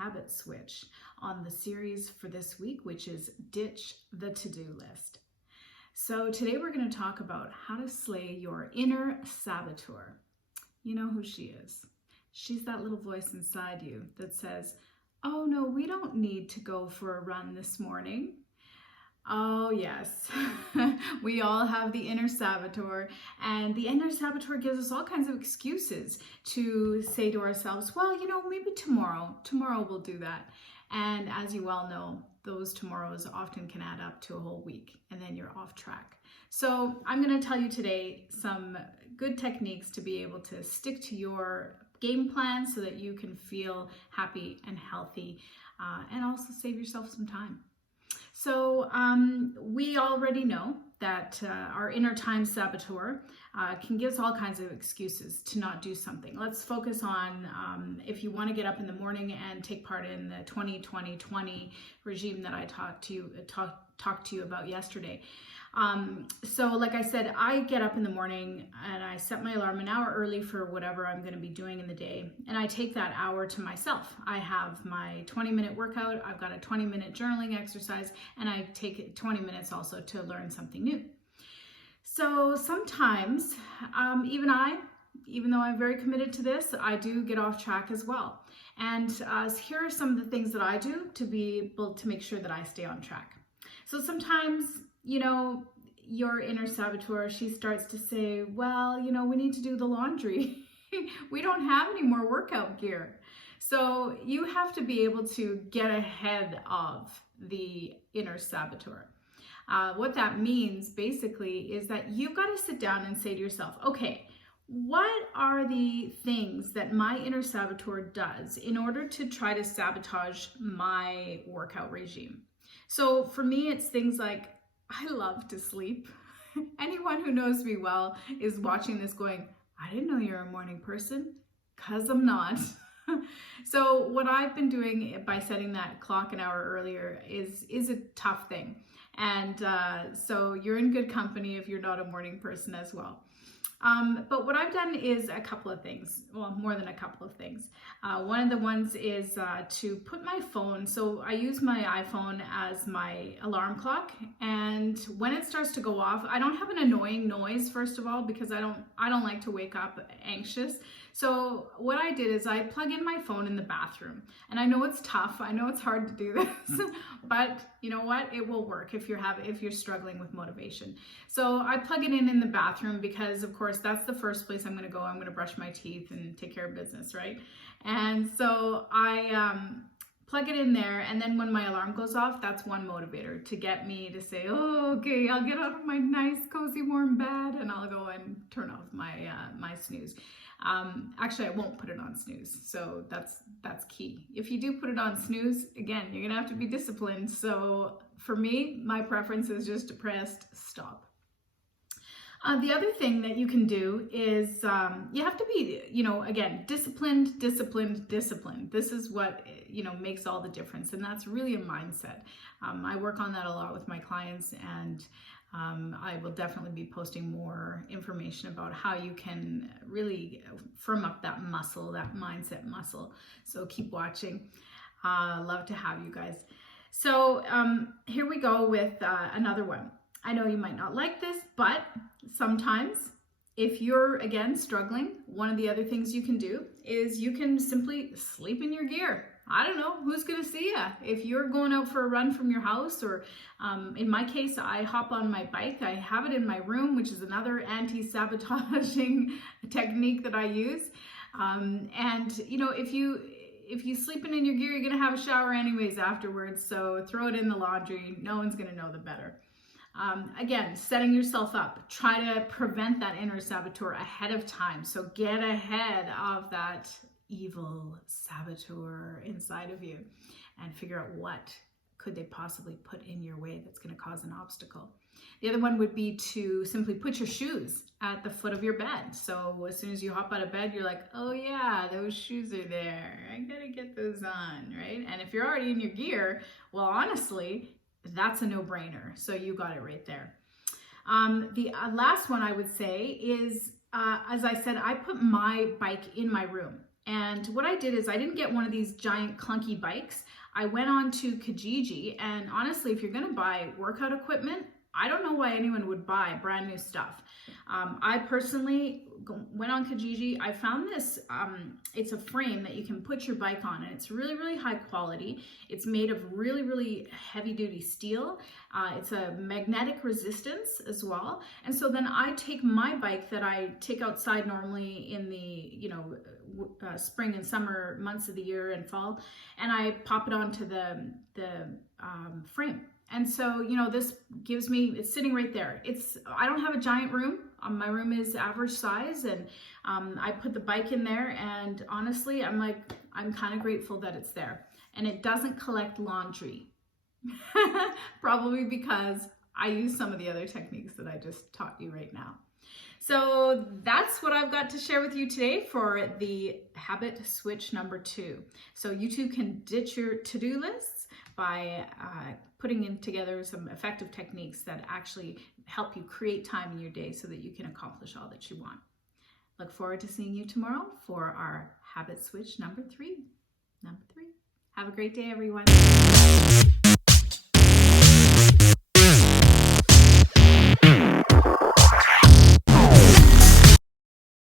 habit switch on the series for this week, which is Ditch the To-Do List. So today we're going to talk about how to slay your inner saboteur. You know who she is. She's that little voice inside you that says, oh no, we don't need to go for a run this morning. Oh yes, we all have the inner saboteur, and the inner saboteur gives us all kinds of excuses to say to ourselves, well, you know, maybe tomorrow we'll do that. And as you well know, those tomorrows often can add up to a whole week, and then you're off track. So I'm going to tell you today some good techniques to be able to stick to your game plan so that you can feel happy and healthy, and also save yourself some time. So we already know that our inner time saboteur can give us all kinds of excuses to not do something. Let's focus on if you want to get up in the morning and take part in the 20-20-20 regime that I talked to you about yesterday. So like I said, I get up in the morning and I set my alarm an hour early for whatever I'm going to be doing in the day. And I take that hour to myself. I have my 20-minute workout. I've got a 20-minute journaling exercise, and I take 20 minutes also to learn something new. So sometimes, even though I'm very committed to this, I do get off track as well. And here are some of the things that I do to be able to make sure that I stay on track. So sometimes, you know, your inner saboteur, she starts to say, well, you know, we need to do the laundry. We don't have any more workout gear. So you have to be able to get ahead of the inner saboteur. What that means basically is that you've got to sit down and say to yourself, okay, what are the things that my inner saboteur does in order to try to sabotage my workout regime? So for me, it's things like, I love to sleep. Anyone who knows me well is watching this going, I didn't know you're a morning person, because I'm not. So what I've been doing by setting that clock an hour earlier is a tough thing. And so you're in good company if you're not a morning person as well. But what I've done is a couple of things, well, more than a couple of things. One of the ones is to put my phone, so I use my iPhone as my alarm clock, and when it starts to go off, I don't have an annoying noise, first of all, because I don't like to wake up anxious. So what I did is I plug in my phone in the bathroom, and I know it's tough. I know it's hard to do this, but you know what? It will work if you're struggling with motivation. So I plug it in the bathroom because, of course, that's the first place I'm going to go. I'm going to brush my teeth and take care of business, right? And so I plug it in there, and then when my alarm goes off, that's one motivator to get me to say, oh, okay, I'll get out of my nice, cozy, warm bed, and I'll go and turn off my snooze. Actually, I won't put it on snooze, so that's key. If you do put it on snooze, again, you're gonna have to be disciplined. So for me, my preference is just to press stop. The other thing that you can do is you have to be, you know, again, disciplined. This is what, you know, makes all the difference, and that's really a mindset. I work on that a lot with my clients, and I will definitely be posting more information about how you can really firm up that muscle, that mindset muscle. So keep watching. Love to have you guys. So here we go with another one. I know you might not like this, but sometimes if you're, again, struggling, one of the other things you can do is you can simply sleep in your gear. I don't know, who's going to see you? If you're going out for a run from your house, or in my case, I hop on my bike. I have it in my room, which is another anti-sabotaging technique that I use. And, you know, if you sleeping in your gear, you're going to have a shower anyways afterwards. So throw it in the laundry. No one's going to know the better. Again, setting yourself up. Try to prevent that inner saboteur ahead of time. So get ahead of that evil saboteur inside of you and figure out what could they possibly put in your way that's going to cause an obstacle. The other one would be to simply put your shoes at the foot of your bed. So as soon as you hop out of bed, you're like, oh yeah, those shoes are there. I gotta get those on, right? And if you're already in your gear, well, honestly, that's a no-brainer. So you got it right there. The last one I would say is, as I said, I put my bike in my room. And what I did is I didn't get one of these giant clunky bikes. I went on to Kijiji, and honestly, if you're gonna buy workout equipment, I don't know why anyone would buy brand new stuff. I personally went on Kijiji. I found this, it's a frame that you can put your bike on, and it's really, really high quality. It's made of really, really heavy duty steel. It's a magnetic resistance as well. And so then I take my bike that I take outside normally in the, spring and summer months of the year and fall, and I pop it onto the frame. And so, this gives me, it's sitting right there. I don't have a giant room. My room is average size, and I put the bike in there, and honestly, I'm kind of grateful that it's there. And it doesn't collect laundry. Probably because I use some of the other techniques that I just taught you right now. So that's what I've got to share with you today for the habit switch number 2. So you too can ditch your to-do lists by putting in together some effective techniques that actually help you create time in your day so that you can accomplish all that you want. Look forward to seeing you tomorrow for our habit switch number 3. Have a great day, everyone.